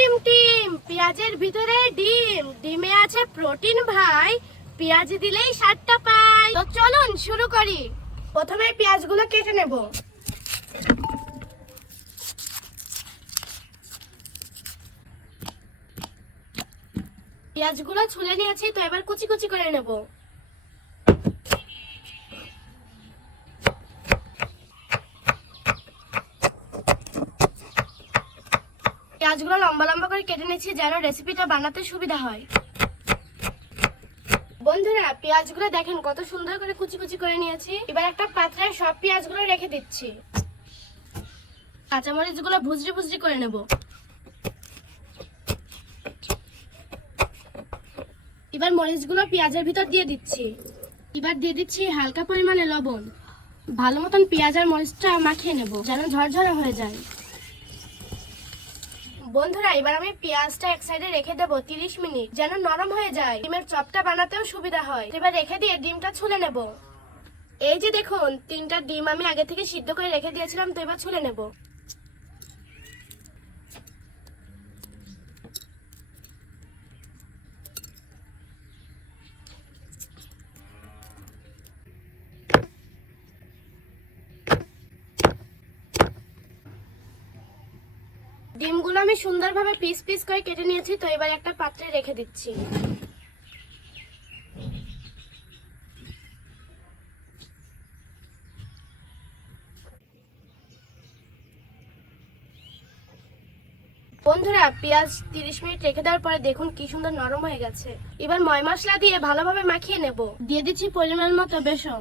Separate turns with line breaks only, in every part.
team team পেঁয়াজের ভিতরে ডিম ডিমে আছে প্রোটিন ভাই পেঁয়াজ দিলেই স্বাদটা পাই তো চলুন শুরু করি প্রথমে পেঁয়াজগুলো কেটে নেব পেঁয়াজগুলো ছুলে নিয়েছি তো এবার কুচি কুচি করে নেবো পেঁয়াজগুলো লম্বা লম্বা করে কেটে নিচ্ছি যেন রেসিপিটা বানাতে সুবিধা হয় বন্ধুরা পেঁয়াজগুলো দেখেন কত সুন্দর করে কুচি কুচি করে নিয়েছি এবার একটা পাত্রে সব পেঁয়াজগুলো রেখে দিচ্ছি কাঁচামরিচগুলো ভুজরি ভুজরি করে নেব এবার মরিচগুলো পেঁয়াজের ভিতর দিয়ে দিচ্ছি এবার দিয়ে দিচ্ছি হালকা পরিমাণে লবণ ভালো মতন পেঁয়াজ আর মরিচটা মাখিয়ে নেব যেন ঝরঝরা হয়ে যায় বন্ধুরা এবার আমি পেঁয়াজটা এক সাইডে রেখে দেবো তিরিশ মিনিট যেন নরম হয়ে যায় ডিমের চপটা বানাতেও সুবিধা হয় এবার রেখে দিয়ে ডিমটা ছুলে নেব এই যে দেখুন তিনটা ডিম আমি আগে থেকে সিদ্ধ করে রেখে দিয়েছিলাম তো এবার ছুলে নেব ডিমগুলো আমি সুন্দরভাবে পিস পিস করে কেটে নিয়েছি তো এবার একটা পাত্রে রেখে দিচ্ছি বন্ধুরা পেঁয়াজ তিরিশ মিনিট রেখে দেওয়ার পরে দেখুন কি সুন্দর নরম হয়ে গেছে এবার ময় মশলা দিয়ে ভালোভাবে মাখিয়ে নেব দিয়ে দিচ্ছি পরিমাণ মতো বেসন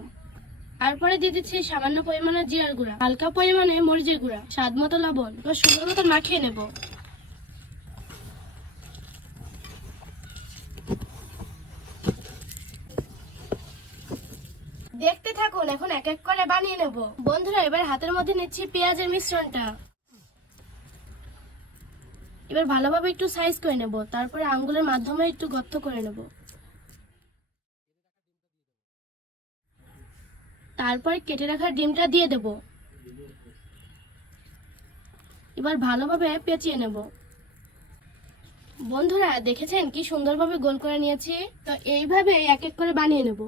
তারপরে দিয়ে দিচ্ছি সামান্য পরিমাণে জিরার গুঁড়া হালকা পরিমাণে মরিচের গুঁড়া স্বাদ মতো লবণ ও সুন্দর মতো মাখিয়ে নেব দেখতে থাকুন এখন এক এক করে বানিয়ে নেব বন্ধুরা এবার হাতের মধ্যে নিচ্ছি পেঁয়াজের মিশ্রণটা এবার ভালোভাবে একটু সাইজ করে নেব তারপরে আঙ্গুলের মাধ্যমে একটু গর্ত করে নেবো তারপর কেটে রাখা ডিমটা দিয়ে দেব এবার ভালোভাবে পেঁচিয়ে নেব বন্ধুরা দেখেছেন কি সুন্দরভাবে গোল করে নিয়েছি তো এইভাবে এক এক করে বানিয়ে নেব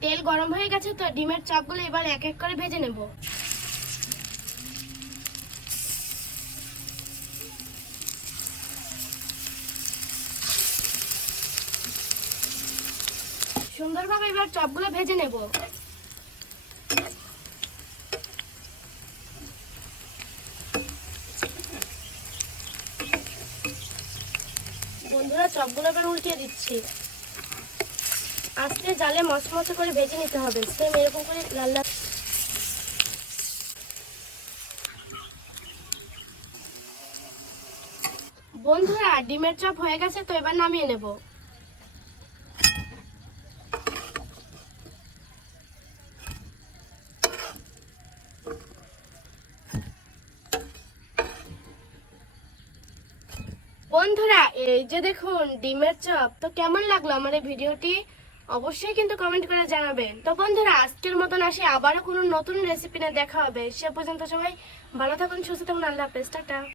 তেল গরম হয়ে গেছে তো ডিমের চপগুলো এবার এক এক করে ভেজে নেব সুন্দরভাবে এবার চপগুলো ভেজে নেব বন্ধুরা চপগুলো এবার উল্টে দিচ্ছি আস্তে জালে মশমশে করে ভেজে নিতে হবে সেম এরকম করে লাল লাল বন্ধুরা ডিমের চপ হয়ে গেছে তো এবার নামিয়ে নেবো বন্ধুরা এই যে দেখুন ডিমের চপ তো কেমন লাগলো আমার এই ভিডিওটি অবশ্যই কিন্তু কমেন্ট করে জানাবেন তো বন্ধুরা আজকের মতন আসি আবারও কোনো নতুন রেসিপি না দেখা হবে সে পর্যন্ত সবাই ভালো থাকুন সুস্থ থাকুন আল্লাহ হাফেজ টাটা